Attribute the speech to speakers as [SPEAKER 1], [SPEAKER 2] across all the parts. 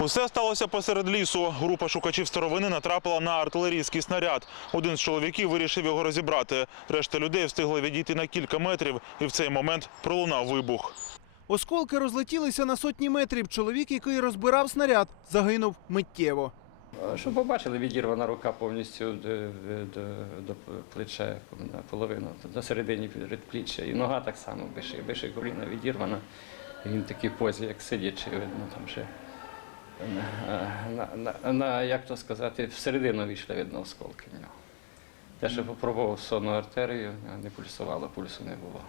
[SPEAKER 1] Усе сталося посеред лісу. Група шукачів старовини натрапила на артилерійський снаряд. Один з чоловіків вирішив його розібрати. Решта людей встигли відійти на кілька метрів, і в цей момент пролунав вибух.
[SPEAKER 2] Осколки розлетілися на сотні метрів. Чоловік, який розбирав снаряд, загинув миттєво.
[SPEAKER 3] Щоб побачили, відірвана рука повністю до, до, до плеча наполовину, до середини передпліччя. І нога так само, вище, вище коліна відірвана. Він в такій позі, як сидячи, видно, там ще на, на, на, як то сказати, всередину війшли, видно, осколки в нього. Те, що попробував сонну артерію, не пульсувало, пульсу не було.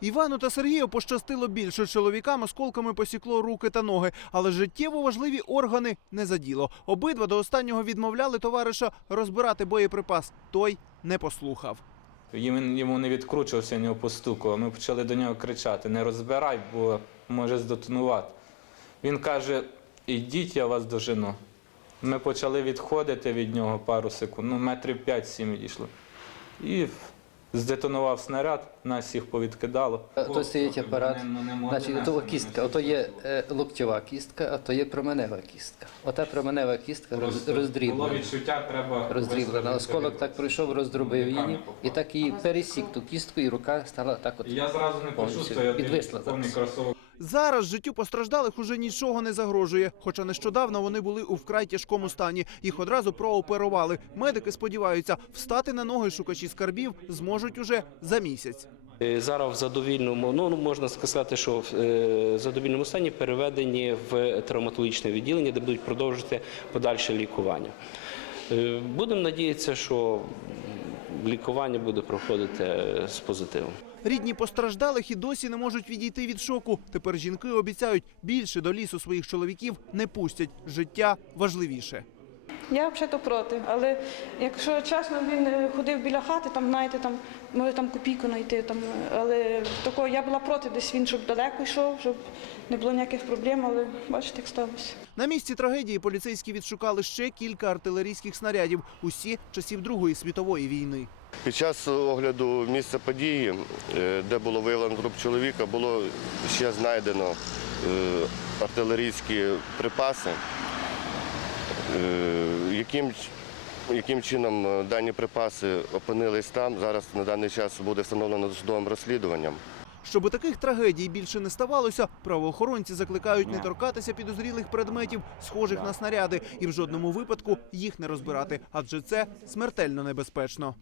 [SPEAKER 2] Івану та Сергію пощастило більше. Чоловікам осколками посікло руки та ноги, але життєво важливі органи не заділо. Обидва до останнього відмовляли товариша розбирати боєприпас. Той не послухав.
[SPEAKER 4] Він йому не відкручувався, нього постукував. Ми почали до нього кричати: не розбирай, бо може здетонувати. Він каже: ідіть, я вас дожену. Ми почали відходити від нього пару секунд, ну метрів 5-7 відійшло. І здетонував снаряд, нас всіх повідкидало.
[SPEAKER 5] То стоїть апарат. Вони, ну, не Значить, ото кістка, ото є е, локтєва кістка, а то є променева кістка. Ота променева кістка роз, Просто Було роздріблена. відчуття, треба Роздріблена. Осколок так пройшов, роздробив її, і так її пересік ту кістку, і рука стала так от.
[SPEAKER 6] Я зразу не почув, я підвисла повний кросовок.
[SPEAKER 2] Зараз життю постраждалих уже нічого не загрожує. Хоча нещодавно вони були у вкрай тяжкому стані. Їх одразу прооперували. Медики сподіваються, встати на ноги шукачі скарбів зможуть уже за місяць.
[SPEAKER 7] Е, Зараз в задовільному, ну ну, можна сказати, що в е, задовільному стані переведені в травматологічне відділення, де будуть продовжувати подальше лікування. Е, Будемо надіятися, що лікування буде проходити е, з позитивом.
[SPEAKER 2] Рідні постраждалих і досі не можуть відійти від шоку. Тепер жінки обіцяють більше до лісу своїх чоловіків не пустять. Життя важливіше.
[SPEAKER 8] Я взагалі проти, але якщо чесно, він е, ходив біля хати, там, знаєте, там, може там копійку знайти, там, але такого я була проти, десь він щоб далеко йшов, щоб не було ніяких проблем, але бачите, як сталося.
[SPEAKER 2] На місці трагедії поліцейські відшукали ще кілька артилерійських снарядів. Усі часів Другої світової війни.
[SPEAKER 9] Під час огляду місця події, е, де було виявлено труп чоловіка, було ще знайдено е, артилерійські припаси. Е, Яким, яким чином е, дані припаси опинились там, зараз на даний час буде встановлено досудовим розслідуванням.
[SPEAKER 2] Щоб таких трагедій більше не ставалося, правоохоронці закликають не торкатися підозрілих предметів, схожих на снаряди, і в жодному випадку їх не розбирати, адже це смертельно небезпечно.